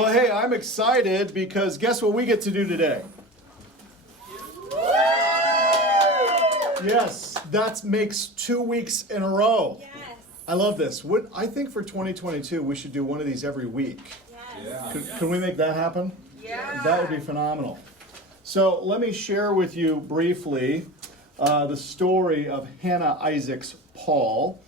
Well, hey, I'm excited because guess what we get to do today? Yes, that makes 2 weeks in a row. Yes. I love this. I think for 2022, we should do one of these every week. Yes. Can we make that happen? Yeah. That would be phenomenal. So let me share with you briefly the story of Hannah Isaacs Paul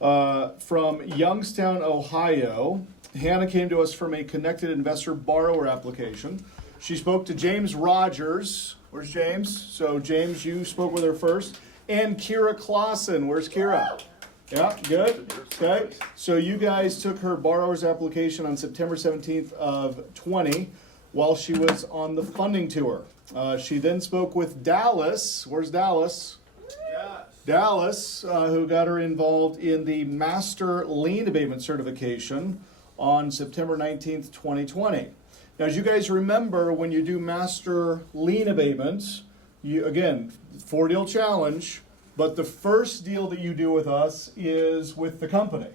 from Youngstown, Ohio. Hannah came to us from a Connected Investor Borrower application. She spoke to James Rogers. Where's James? So James, you spoke with her first. And Kira Clausen. Where's Kira? Yeah, good. Okay. So you guys took her borrower's application on September 17th of 20 while she was on the funding tour. She then spoke with Dallas. Where's Dallas? Yes. Dallas, who got her involved in the Master Lien Abatement Certification on September 19th, 2020. Now, as you guys remember, when you do Master Lien Abatement, you, again, 4-deal challenge, but the first deal that you do with us is with the company.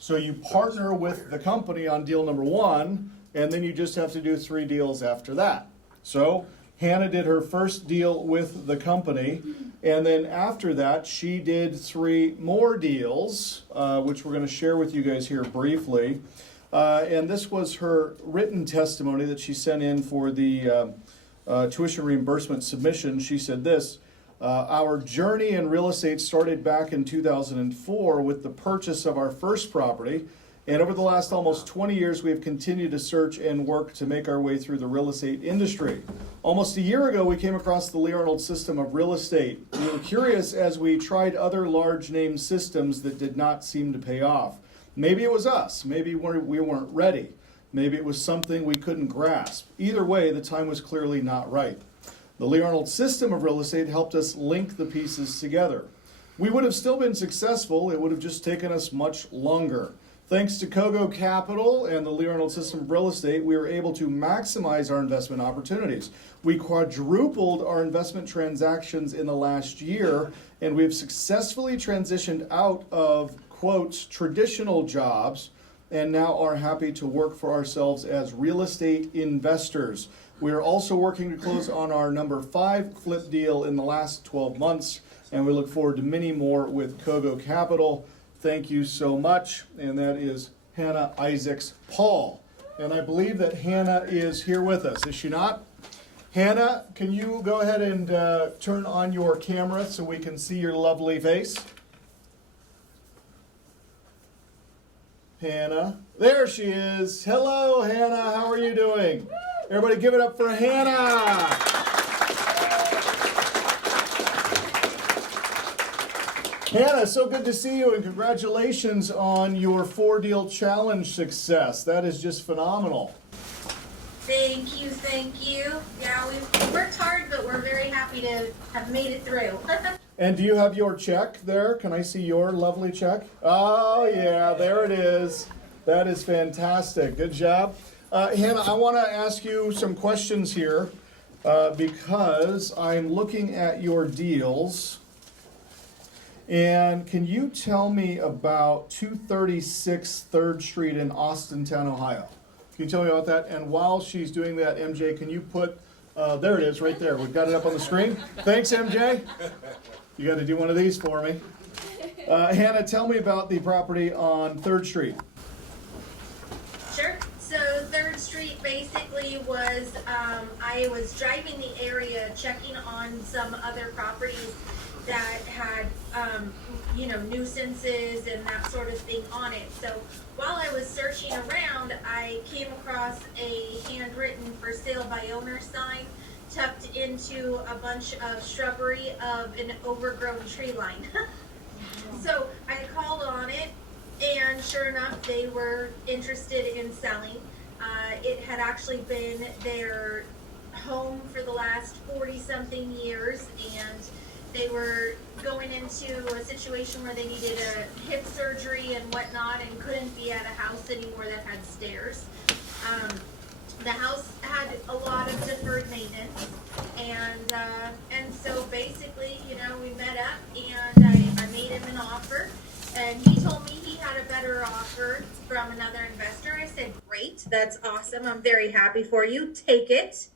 So you partner with the company on deal number 1, and then you just have to do 3 deals after that. So Hannah did her first deal with the company, and then after that, she did 3 more deals, which we're going to share with you guys here briefly. And this was her written testimony that she sent in for the tuition reimbursement submission. She said this: our journey in real estate started back in 2004 with the purchase of our first property. And over the last almost 20 years, we have continued to search and work to make our way through the real estate industry. Almost a year ago, we came across the Lee Arnold system of real estate. We were curious as we tried other large name systems that did not seem to pay off. Maybe it was us. Maybe we weren't ready. Maybe it was something we couldn't grasp. Either way, the time was clearly not right. The Lee Arnold system of real estate helped us link the pieces together. We would have still been successful. It would have just taken us much longer. Thanks to Kogo Capital and the Lee Arnold system of real estate, we were able to maximize our investment opportunities. We quadrupled our investment transactions in the last year, and we have successfully transitioned out of, quotes, traditional jobs, and now are happy to work for ourselves as real estate investors. We are also working to close on our number 5 flip deal in the last 12 months, and we look forward to many more with Kogo Capital. Thank you so much. And that is Hannah Isaacs Paul. And I believe that Hannah is here with us, is she not? Hannah, can you go ahead and turn on your camera so we can see your lovely face? Hannah. There she is. Hello, Hannah. How are you doing? Everybody give it up for Hannah. Hannah, so good to see you, and congratulations on your 4-deal challenge success. That is just phenomenal. Thank you, thank you. Yeah, we've worked hard, but we're very happy to have made it through. And do you have your check there? Can I see your lovely check? Oh, yeah, there it is. That is fantastic. Good job. Hannah, I want to ask you some questions here because I'm looking at your deals. And can you tell me about 236 3rd Street in Austintown, Ohio? Can you tell me about that? And while she's doing that, MJ, can you put, there it is right there. We've got it up on the screen. Thanks, MJ. You got to do one of these for me. Hannah, tell me about the property on 3rd Street. Sure. So 3rd Street basically was, I was driving the area checking on some other properties that had, nuisances and that sort of thing on it. So while I was searching around, I came across a handwritten for sale by owner sign tucked into a bunch of shrubbery of an overgrown tree line. So I called on it, and sure enough, they were interested in selling. It had actually been their home for the last 40-something years, and they were going into a situation where they needed a hip surgery and whatnot and couldn't be at a house anymore that had stairs. The house had a lot of deferred maintenance, and so basically, we met up, and I made him an offer, and he told me he had a better offer from another investor. I said, great. great. That's awesome. I'm very happy for you. Take it.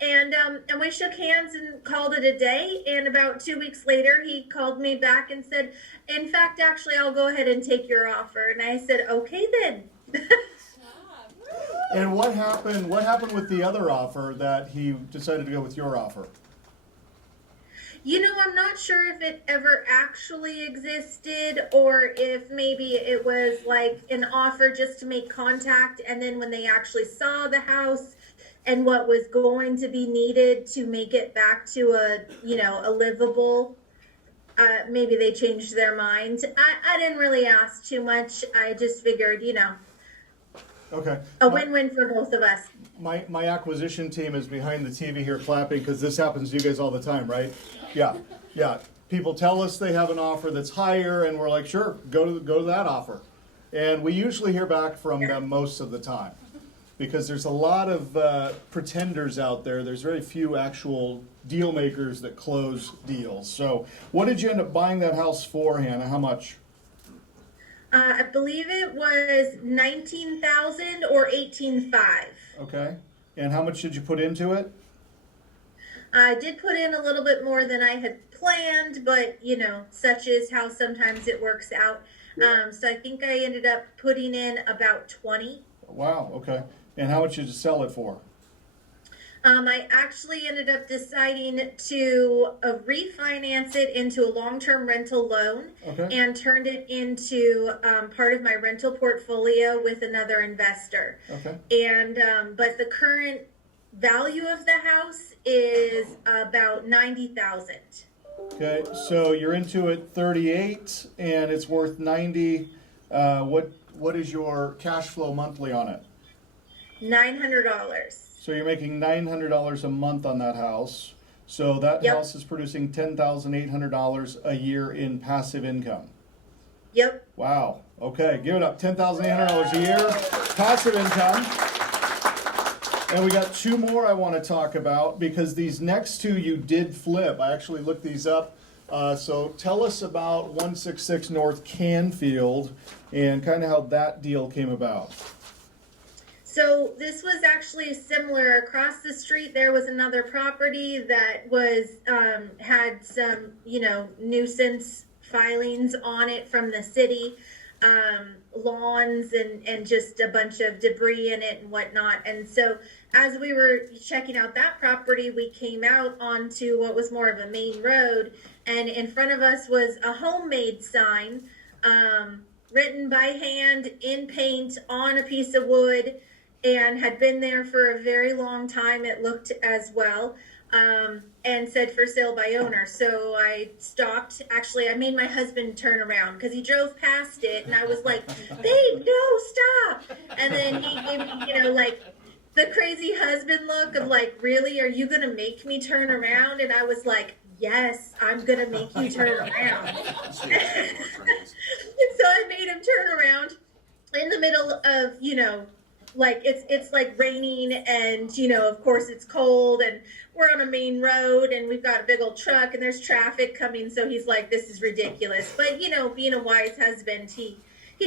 And we shook hands and called it a day. And about 2 weeks later, he called me back and said, in fact, actually, I'll go ahead and take your offer. And I said, okay, then. And what happened? What happened with the other offer that he decided to go with your offer? You know, I'm not sure if it ever actually existed or if maybe it was like an offer just to make contact. And then when they actually saw the house and what was going to be needed to make it back to a livable, maybe they changed their mind. I didn't really ask too much. I just figured, Okay. a win-win for both of us. My acquisition team is behind the TV here clapping because this happens to you guys all the time, right? Yeah. People tell us they have an offer that's higher, and we're like, sure, go to that offer. And we usually hear back from them most of the time because there's a lot of pretenders out there. There's very few actual deal makers that close deals. So what did you end up buying that house for, Hannah? How much? I believe it was 19,000 or 18,500. Okay. And how much did you put into it? I did put in a little bit more than I had planned, but such is how sometimes it works out. So I think I ended up putting in about 20. Wow. Okay. And how much did you sell it for? I actually ended up deciding to refinance it into a long-term rental loan. Okay. And turned it into part of my rental portfolio with another investor. Okay. And but the current value of the house is about 90,000. Okay, so you're into it 38 and it's worth 90. What is your cash flow monthly on it? $900. So you're making $900 a month on that house. So that Yep. house is producing $10,800 a year in passive income. Yep. Wow. Okay, give it up. $10,800 a year, passive income. And we got two more I want to talk about because these next two you did flip. I actually looked these up. So tell us about 166 North Canfield and kind of how that deal came about. So this was actually similar. Across the street, there was another property that was had some, nuisance filings on it from the city, lawns and just a bunch of debris in it and whatnot. And so as we were checking out that property, we came out onto what was more of a main road, and in front of us was a homemade sign, written by hand in paint on a piece of wood, and had been there for a very long time, it looked as well, and said for sale by owner. So I stopped. Actually, I made my husband turn around because he drove past it, and I was like, babe, no, stop. And then he gave me, like the crazy husband look of like, really, are you going to make me turn around? And I was like, yes, I'm going to make you turn around. And so I made him turn around in the middle of, like it's like raining and of course it's cold and we're on a main road and we've got a big old truck and there's traffic coming, so he's like, this is ridiculous, but being a wise husband, he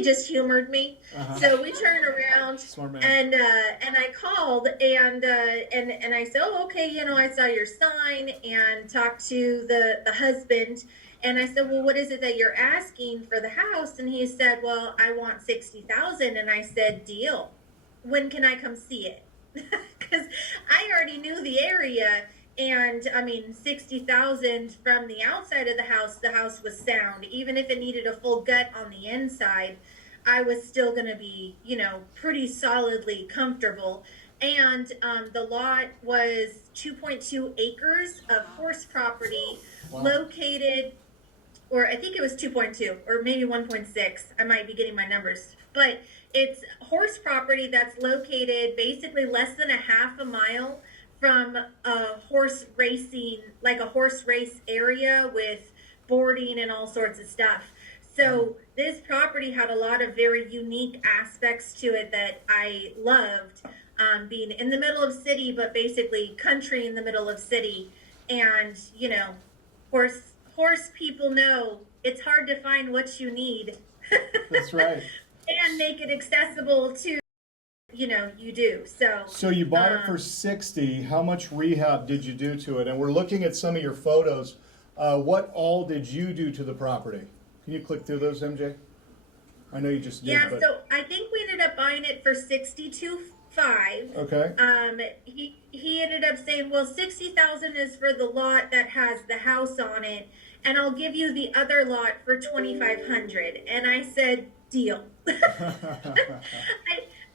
just humored me. So we turned around and I called and I said, oh, okay, I saw your sign, and talked to the husband. And I said, well, what is it that you're asking for the house? And he said, well, I want 60,000. And I said, deal. When can I come see it? Because I already knew the area, and 60,000 from the outside of the house was sound. Even if it needed a full gut on the inside, I was still going to be, pretty solidly comfortable. And the lot was 2.2 acres of horse property. Wow. Located, or I think it was 2.2 or maybe 1.6. I might be getting my numbers, but it's horse property that's located basically less than a half a mile from a horse racing, like a horse race area with boarding and all sorts of stuff. So this property had a lot of very unique aspects to it that I loved, being in the middle of city, but basically country in the middle of city. And, horse people know it's hard to find what you need. That's right. and make it accessible to, you do. So you bought it for 60. How much rehab did you do to it? And we're looking at some of your photos. What all did you do to the property? Can you click through those, MJ? I know you just did. Yeah, but... so I think we ended up buying it for 62.5. Okay. He ended up saying, well, 60,000 is for the lot that has the house on it, and I'll give you the other lot for 2,500. And I said, deal.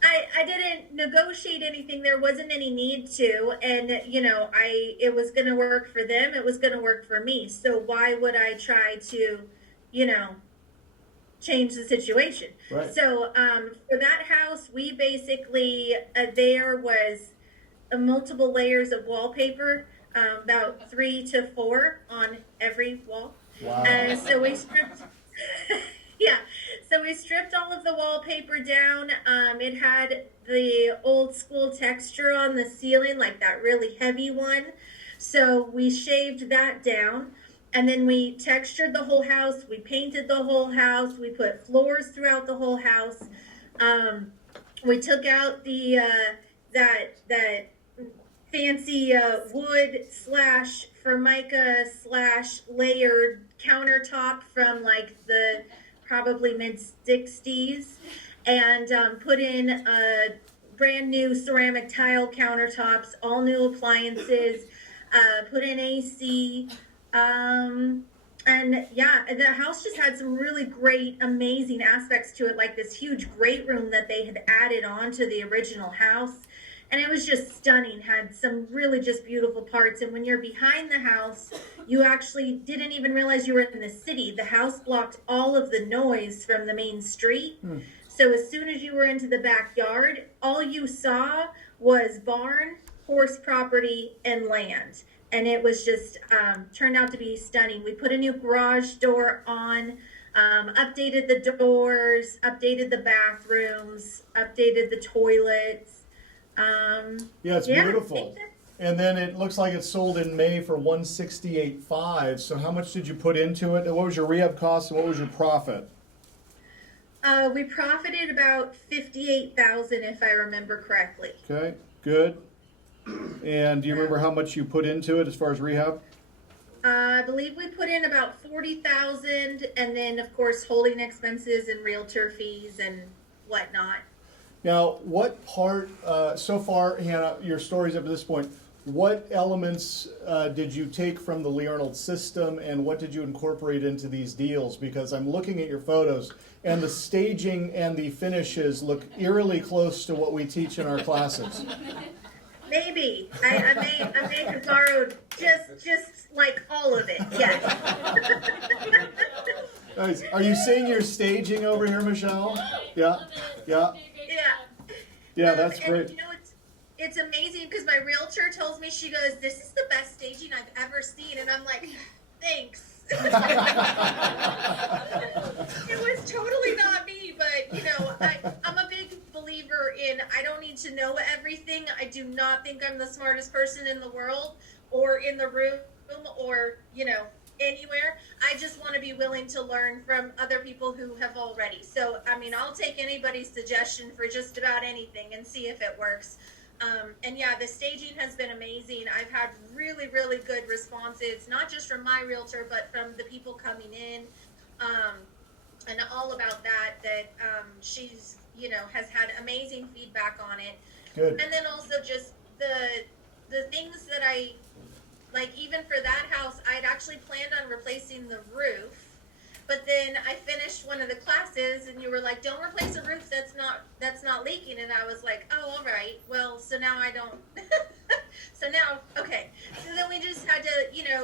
I didn't negotiate anything. There wasn't any need to, and it was going to work for them. It was going to work for me. So why would I try to, change the situation? Right. So for that house, we basically there was multiple layers of wallpaper, about 3 to 4 on every wall. Wow. So we stripped. Yeah. So we stripped all of the wallpaper down. It had the old school texture on the ceiling, like that really heavy one. So we shaved that down. And then we textured the whole house. We painted the whole house. We put floors throughout the whole house. We took out the that fancy wood / formica / layered countertop from like the probably mid-60s, and put in brand new ceramic tile countertops, all new appliances, put in AC, and yeah, the house just had some really great, amazing aspects to it, like this huge great room that they had added on to the original house. And it was just stunning, had some really just beautiful parts. And when you're behind the house, you actually didn't even realize you were in the city. The house blocked all of the noise from the main street. So as soon as you were into the backyard, all you saw was barn, horse property, and land. And it was just turned out to be stunning. We put a new garage door on, updated the doors, updated the bathrooms, updated the toilets. Yeah, it's beautiful. And then it looks like it sold in May for 168.5. So how much did you put into it? What was your rehab cost and what was your profit? We profited about 58,000, if I remember correctly. Okay, good. And do you remember how much you put into it as far as rehab? I believe we put in about 40,000, and then of course holding expenses and realtor fees and whatnot. Now, what part, so far, Hannah, your stories up to this point, what elements did you take from the Lee Arnold system and what did you incorporate into these deals? Because I'm looking at your photos and the staging and the finishes look eerily close to what we teach in our classes. Maybe. I may have borrowed just like all of it, yes. Nice. Are you seeing your staging over here, Michelle? Yeah, yeah. Yeah, that's great. And, it's amazing because my realtor tells me, she goes, this is the best staging I've ever seen. And I'm like, thanks. It was totally not me, but, I'm a big believer in I don't need to know everything. I do not think I'm the smartest person in the world or in the room or, anywhere. I just want to be willing to learn from other people who have already. So, I'll take anybody's suggestion for just about anything and see if it works. And yeah, the staging has been amazing. I've had really, really good responses, not just from my realtor, but from the people coming in, and all about that she's, has had amazing feedback on it. Good. And then also just the things that like even for that house, I'd actually planned on replacing the roof, but then I finished one of the classes and you were like, don't replace a roof that's not leaking. And I was like, oh, all right. Well, so now I don't, so now, okay. So then we just had to,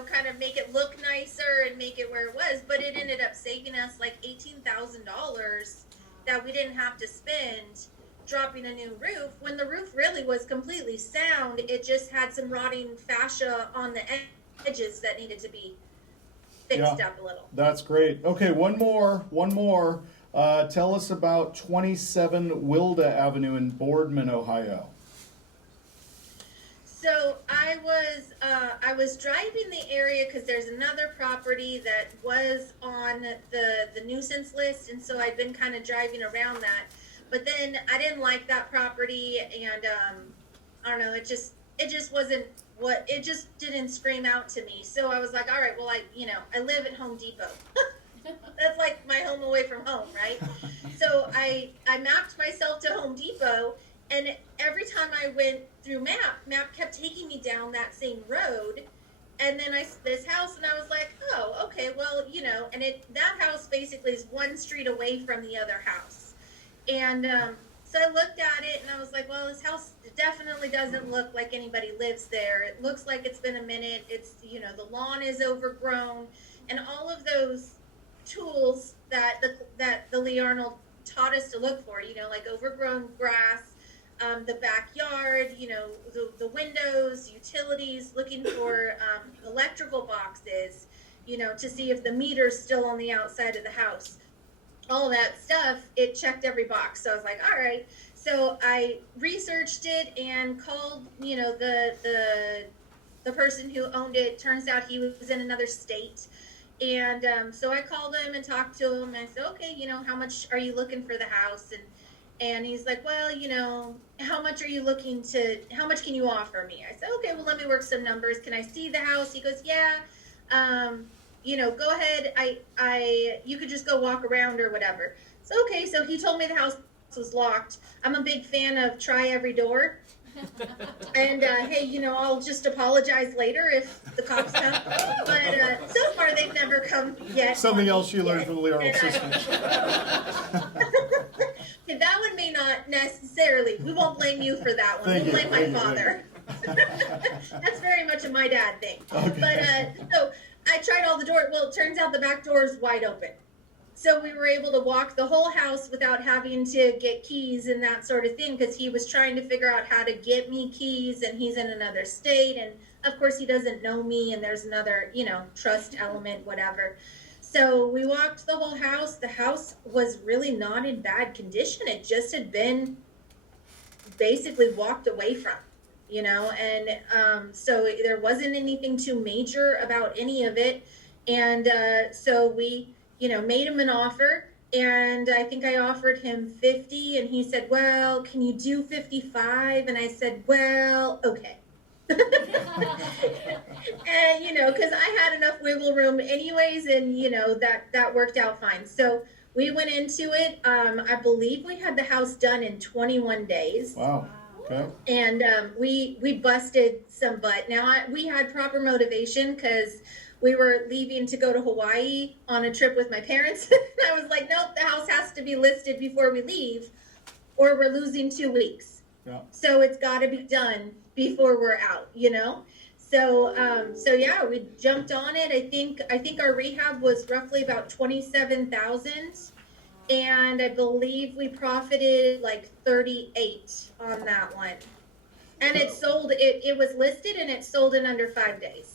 kind of make it look nicer and make it where it was, but it ended up saving us like $18,000 that we didn't have to spend dropping a new roof when the roof really was completely sound. It just had some rotting fascia on the edges that needed to be fixed up a little. That's great. Okay, one more. Tell us about 27 Wilda Avenue in Boardman, Ohio. So I was driving the area because there's another property that was on the nuisance list, and so I'd been kind of driving around that. But then I didn't like that property, and I don't know, it just wasn't what it just didn't scream out to me. So I was like, all right, well, I live at Home Depot. That's like my home away from home, right? So I mapped myself to Home Depot, and every time I went through map kept taking me down that same road. And then this house, and I was like, oh, okay, well, and that house basically is one street away from the other house. And so I looked at it, and I was like, well, this house definitely doesn't look like anybody lives there. It looks like it's been a minute. It's, the lawn is overgrown, and all of those tools that the Lee Arnold taught us to look for, like overgrown grass, the backyard, the windows, utilities, looking for electrical boxes, to see if the meter's still on the outside of the house. All that stuff, it checked every box. So I was like, all right. So I researched it and called, the person who owned it. Turns out he was in another state. And so I called him and talked to him. And I said, okay, how much are you looking for the house? And he's like, well, how much can you offer me? I said, okay, well, let me work some numbers. Can I see the house? He goes, yeah. Go ahead. You could just go walk around or whatever. So, okay. So he told me the house was locked. I'm a big fan of try every door. And hey, I'll just apologize later if the cops come. But so far they've never come yet. Something else you learned from the Lee Arnold system. That one may not necessarily. We won't blame you for that one. We'll blame my father. That's very much a my dad thing. Okay. But so I tried all the doors. Well, it turns out the back door is wide open. So we were able to walk the whole house without having to get keys and that sort of thing, because he was trying to figure out how to get me keys, and he's in another state, and of course he doesn't know me, and there's another, trust element, whatever. So we walked the whole house. The house was really not in bad condition. It just had been basically walked away from, and so there wasn't anything too major about any of it. And so we made him an offer, and I think I offered him 50, and he said, well, can you do 55? And I said, well, okay. And, because I had enough wiggle room anyways, and, that worked out fine. So we went into it. I believe we had the house done in 21 days. Wow. Okay. And we busted some butt. Now, we had proper motivation because we were leaving to go to Hawaii on a trip with my parents. And I was like, nope, the house has to be listed before we leave, or we're losing 2 weeks. Yeah. So it's got to be done before we're out, So yeah, we jumped on it. I think our rehab was roughly about 27,000, and I believe we profited like 38 on that one. And it sold. It was listed and it sold in under 5 days.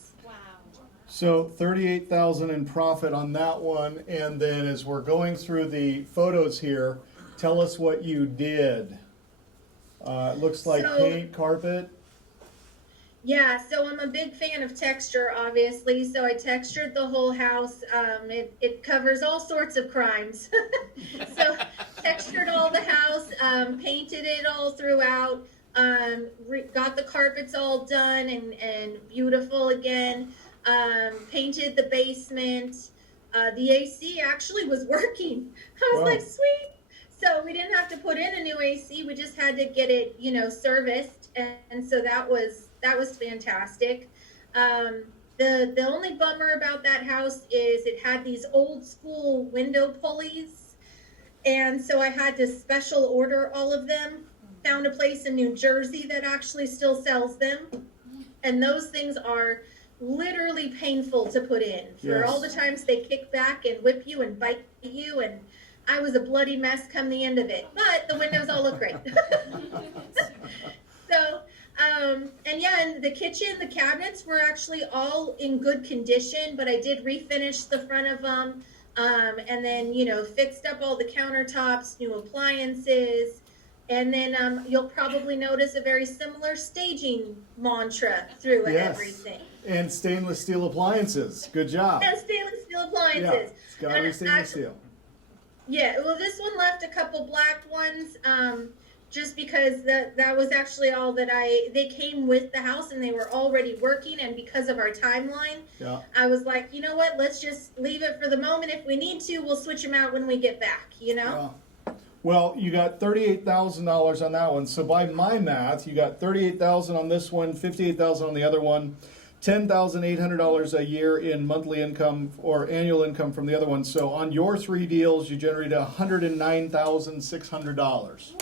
So 38,000 in profit on that one, and then as we're going through the photos here, tell us what you did. It looks like paint, carpet. Yeah, so I'm a big fan of texture, obviously. So I textured the whole house. It covers all sorts of crimes. So textured all the house, painted it all throughout, got the carpets all done and beautiful again. Painted the basement. The AC actually was working. I was like, sweet. So we didn't have to put in a new AC. We just had to get it, serviced. And so that was fantastic. The only bummer about that house is it had these old school window pulleys. And so I had to special order all of them. Found a place in New Jersey that actually still sells them. And those things are literally painful to put in for all the times they kick back and whip you and bite you, and I was a bloody mess come the end of it, but the windows all look great. So and the kitchen, the cabinets were actually all in good condition, but I did refinish the front of them, and then fixed up all the countertops, new appliances, And then you'll probably notice a very similar staging mantra through Yes. everything. And stainless steel appliances. Good job. And stainless steel Yeah, appliances. it's got to be stainless steel. Yeah, well, this one left a couple black ones, just because that was actually all that they came with the house and they were already working, and because of our timeline, Yeah. I was like, you know what, let's just leave it for the moment. If we need to, we'll switch them out when we get back, you know? Yeah. Well, you got $38,000 on that one. So by my math, you got $38,000 on this one, $58,000 on the other one, $10,800 a year in monthly income or annual income from the other one. So on your 3 deals, you generated $109,600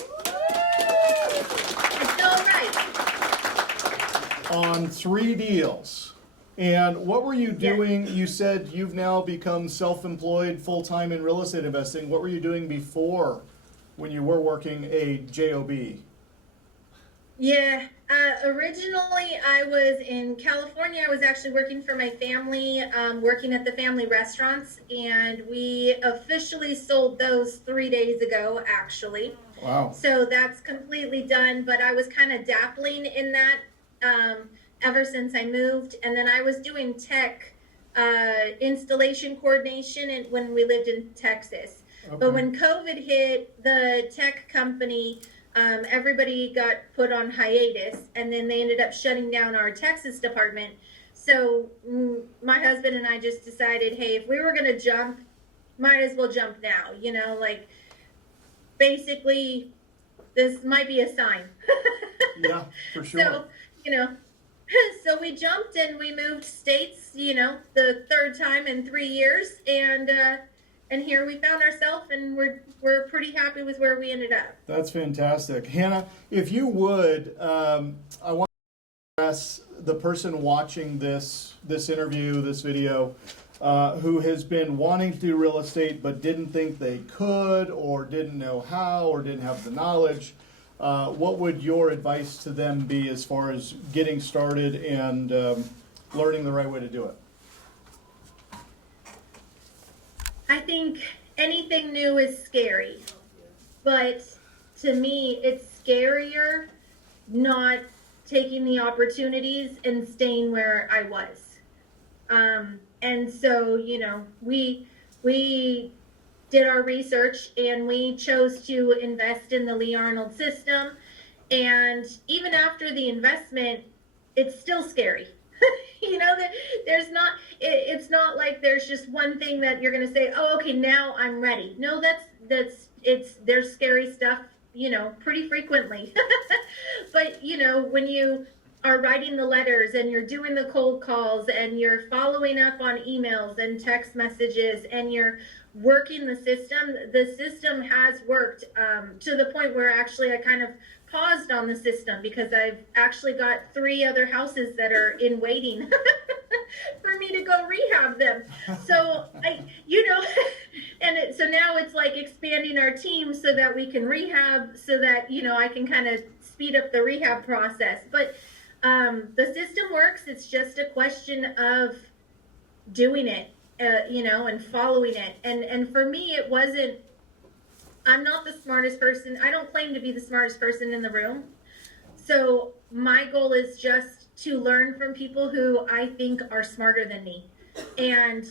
It's all right. on 3 deals. And what were you Yes. doing? You said you've now become self-employed full-time in real estate investing. What were you doing before when you were working a job? Yeah, originally I was in California. I was actually working for my family, working at the family restaurants, and we officially sold those 3 days ago, actually. Wow. So that's completely done, but I was kind of dabbling in that ever since I moved. And then I was doing tech installation coordination when we lived in Texas. Okay. But when COVID hit, the tech company, everybody got put on hiatus, and then they ended up shutting down our Texas department. So my husband and I just decided, hey, if we were going to jump, might as well jump now, you know, like basically this might be a sign. Yeah, for sure. So, you know, so we jumped and we moved states, you know, the 3rd time in 3 years, and here we found ourselves, and we're pretty happy with where we ended up. That's fantastic. Hannah, if you would, I want to address the person watching this interview, this video, who has been wanting to do real estate but didn't think they could, or didn't know how, or didn't have the knowledge. What would your advice to them be as far as getting started and learning the right way to do it? I think anything new is scary, but to me, it's scarier not taking the opportunities and staying where I was. And so, you know, we did our research and we chose to invest in the Lee Arnold system. And even after the investment, it's still scary. You know, that it's not like there's just one thing that you're going to say, oh, okay, now I'm ready. No, there's scary stuff, you know, pretty frequently. But, you know, when you are writing the letters and you're doing the cold calls and you're following up on emails and text messages and you're working the system has worked to the point where actually I kind of paused on the system because I've actually got 3 other houses that are in waiting for me to go rehab them. So so now it's like expanding our team so that we can rehab, so that, you know, I can kind of speed up the rehab process. But the system works. It's just a question of doing it, you know, and following it. And for me, it wasn't, I'm not the smartest person. I don't claim to be the smartest person in the room. So my goal is just to learn from people who I think are smarter than me. And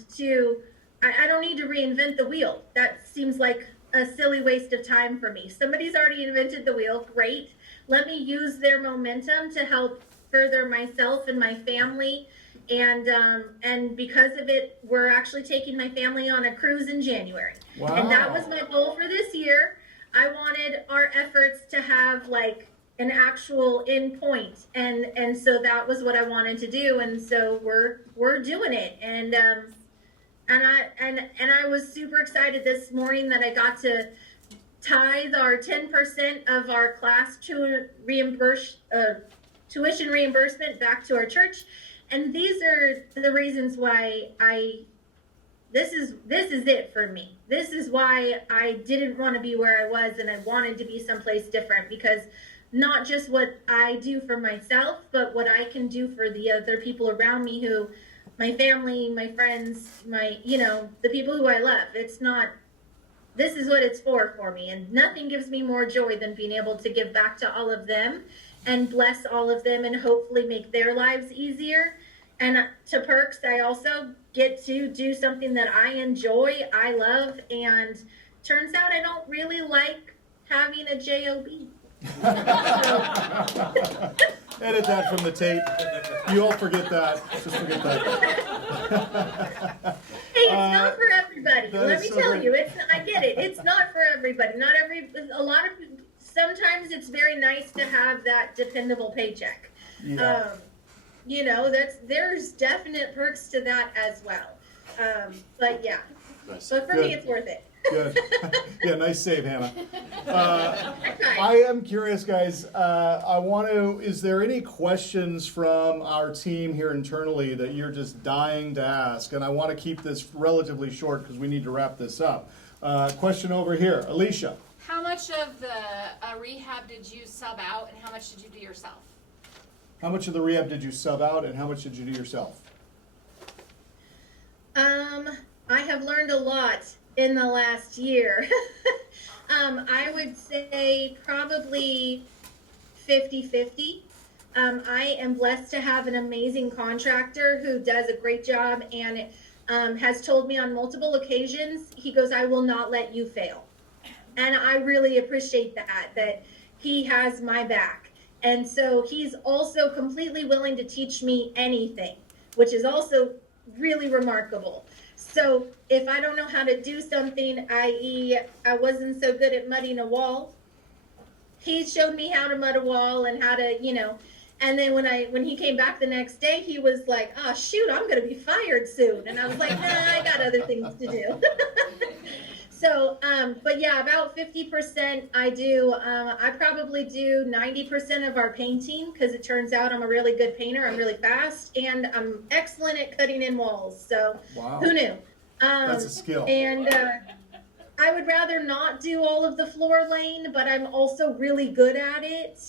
I don't need to reinvent the wheel. That seems like a silly waste of time for me. Somebody's already invented the wheel. Great. Let me use their momentum to help further myself and my family. And because of it, we're actually taking my family on a cruise in January. Wow. And that was my goal for this year. I wanted our efforts to have like an actual end point, and so that was what I wanted to do. And so we're doing it. And I was super excited this morning that I got to tithe our 10% of our class to tuition reimbursement back to our church. And these are the reasons why this is it for me. This is why I didn't want to be where I was, and I wanted to be someplace different, because not just what I do for myself, but what I can do for the other people around me, who, my family, my friends, the people who I love. It's not this is what it's for me. And nothing gives me more joy than being able to give back to all of them and bless all of them and hopefully make their lives easier. And to Perks, I also get to do something that I enjoy, I love, and turns out I don't really like having a job. Edit that from the tape. You all forget that. Just forget that. Hey, it's not for everybody. that Let is me so tell great. you, a lot for everybody. Sometimes it's very nice to have that dependable paycheck. Yeah. There's definite perks to that as well. But yeah, Nice. but for Good. me, it's worth it. Good. Yeah, nice save, Hannah. Okay. I am curious, guys. Is there any questions from our team here internally that you're just dying to ask? And I want to keep this relatively short because we need to wrap this up. Question over here. Alicia. How much of the rehab did you sub out, and how much did you do yourself? How much of the rehab did you sub out, and how much did you do yourself? I have learned a lot in the last year. I would say probably 50-50. I am blessed to have an amazing contractor who does a great job and has told me on multiple occasions, he goes, I will not let you fail. And I really appreciate that he has my back. And so he's also completely willing to teach me anything, which is also really remarkable. So if I don't know how to do something, i.e. I wasn't so good at mudding a wall, he showed me how to mud a wall and how to, and then when he came back the next day, he was like, oh shoot, I'm going to be fired soon. And I was like, nah, I got other things to do. So, but yeah, about 50% I do. I probably do 90% of our painting because it turns out I'm a really good painter. I'm really fast and I'm excellent at cutting in walls. So Wow. who knew? That's a skill. And I would rather not do all of the floor laying, but I'm also really good at it.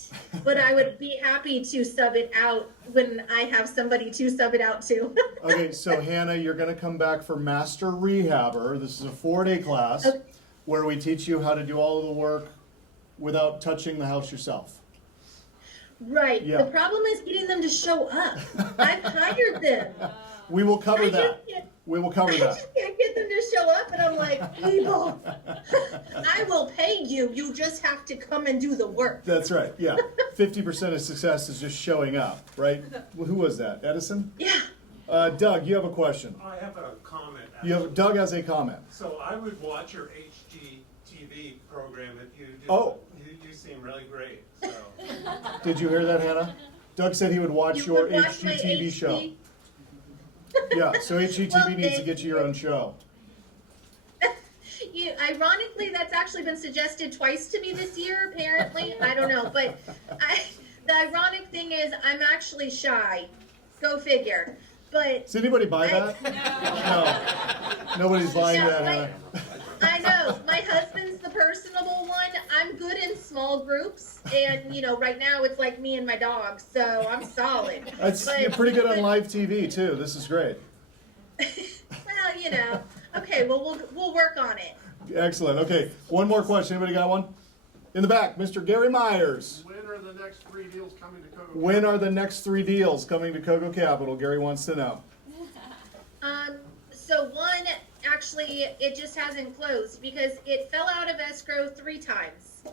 But I would be happy to sub it out when I have somebody to sub it out to. Okay, so Hannah, you're going to come back for Master Rehabber. This is a 4-day class Okay. where we teach you how to do all of the work without touching the house yourself. Right. Yeah. The problem is getting them to show up. I've hired them. We will cover I that. just can't- We will cover I that. just can't get them to show up, and I'm like, people, I will pay you. You just have to come and do the work. That's right, yeah. 50% of success is just showing up, right? Who was that? Edison? Yeah. Doug, you have a question. I have a comment. Doug has a comment. So I would watch your HGTV program if you do. Oh. You seem really great. So Did you hear that, Hannah? Doug said he would watch You your would watch my HGTV show. HG. Yeah, so HGTV Well, needs to thank get you your own show. Ironically, that's actually been suggested twice to me this year, apparently. I don't know. But the ironic thing is, I'm actually shy. Go figure. But Does anybody buy that? No. Nobody's buying Yeah, that, huh? I know. My husband's the personable one. I'm good in small groups. And, right now it's like me and my dog. So I'm solid. You're pretty good on live TV, too. This is great. Well, Okay, well, we'll work on it. Excellent. Okay, one more question. Anybody got one? In the back, Mr. Gary Myers. When are the next 3 deals coming to Coco? When are the next 3 deals coming to Coco Capital? Gary wants to know. So one, actually, it just hasn't closed because it fell out of escrow 3 times.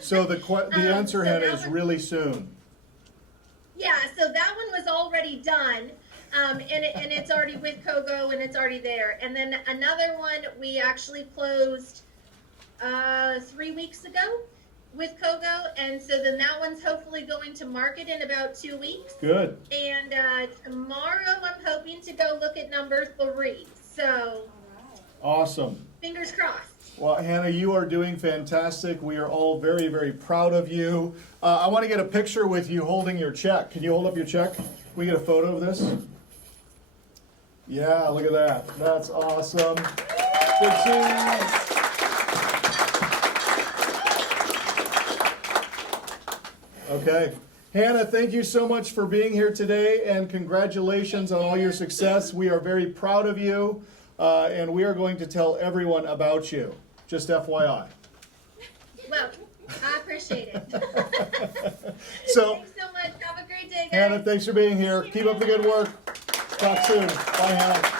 So the answer, so Hannah, that is one- really soon. Yeah, so that one was already done. And it's already with Kogo and it's already there. And then another one we actually closed 3 weeks ago with Kogo, and so then that one's hopefully going to market in about 2 weeks. Good. And tomorrow I'm hoping to go look at number 3. So Awesome. fingers crossed. Well, Hannah, you are doing fantastic. We are all very, very proud of you. I want to get a picture with you holding your check. Can you hold up your check? Can we get a photo of this? Yeah, look at that. That's awesome. Good seeing you. Okay. Hannah, thank you so much for being here today, and congratulations on all your success. We are very proud of you, and we are going to tell everyone about you. Just FYI. Well, I appreciate it. So, Thanks so much. Have a great day, guys. Hannah, thanks for being here. Keep up the good work. Talk soon. Bye, Hannah.